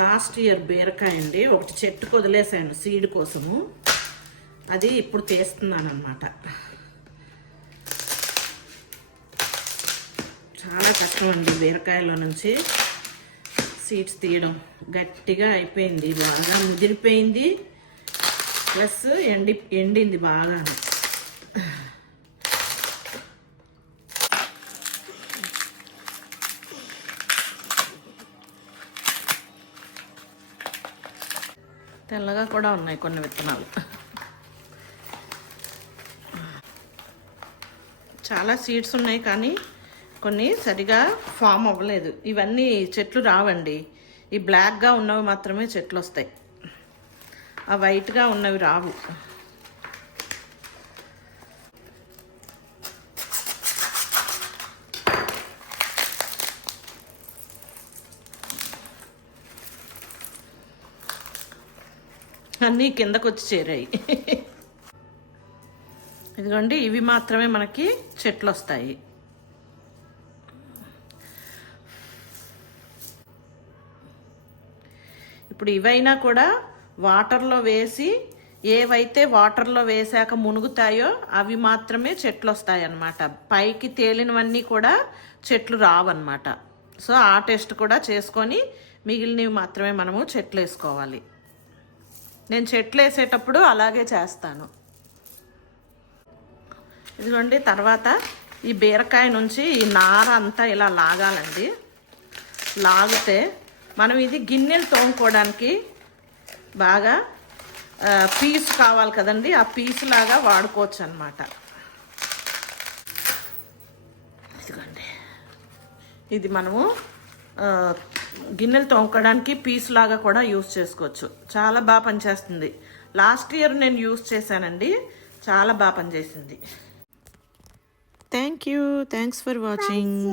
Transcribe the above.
Last year బీరకాయ అండి, ఒకటి చెట్టుకు వదిలేసాను సీడ్ కోసము. అది ఇప్పుడు తీస్తున్నాను అన్నమాట. చాలా కష్టం అండి బీరకాయలో నుంచి సీడ్స్ తీయడం. గట్టిగా అయిపోయింది, బాగా ముదిరిపోయింది, ప్లస్ ఎండింది బాగా. తెల్లగా కూడా ఉన్నాయి కొన్ని విత్తనాలు. చాలా సీడ్స్ ఉన్నాయి కానీ కొన్ని సరిగా ఫామ్ అవ్వలేదు. ఇవన్నీ చెట్లు రావండి. ఈ బ్లాక్గా ఉన్నవి మాత్రమే చెట్లు వస్తాయి, ఆ వైట్గా ఉన్నవి రావు. అన్నీ కిందకు వచ్చి చేరాయి. ఇదిగోండి, ఇవి మాత్రమే మనకి చెట్లు వస్తాయి. ఇప్పుడు ఇవైనా కూడా వాటర్లో వేసి, ఏవైతే వాటర్లో వేసాక మునుగుతాయో అవి మాత్రమే చెట్లు వస్తాయి అన్నమాట. పైకి తేలినవన్నీ కూడా చెట్లు రావన్నమాట. సో ఆ టెస్ట్ కూడా చేసుకొని మిగిలినవి మాత్రమే మనము చెట్లు వేసుకోవాలి. నేను చెట్లు వేసేటప్పుడు అలాగే చేస్తాను. ఇదిగోండి, తర్వాత ఈ బీరకాయ నుంచి ఈ నార అంతా ఇలా లాగాలండి. లాగితే మనం ఇది గిన్నెలు తోముకోవడానికి బాగా పీస్ కావాలి కదండి, ఆ పీస్ లాగా వాడుకోవచ్చు అన్నమాట. ఇదిగోండి, ఇది మనము గిన్నెలు తోముకోవడానికి పీస్ లాగా కూడా యూస్ చేసుకోవచ్చు. చాలా బాగా పనిచేస్తుంది. లాస్ట్ ఇయర్ నేను యూస్ చేశానండి, చాలా బాగా పనిచేసింది. Thanks for watching.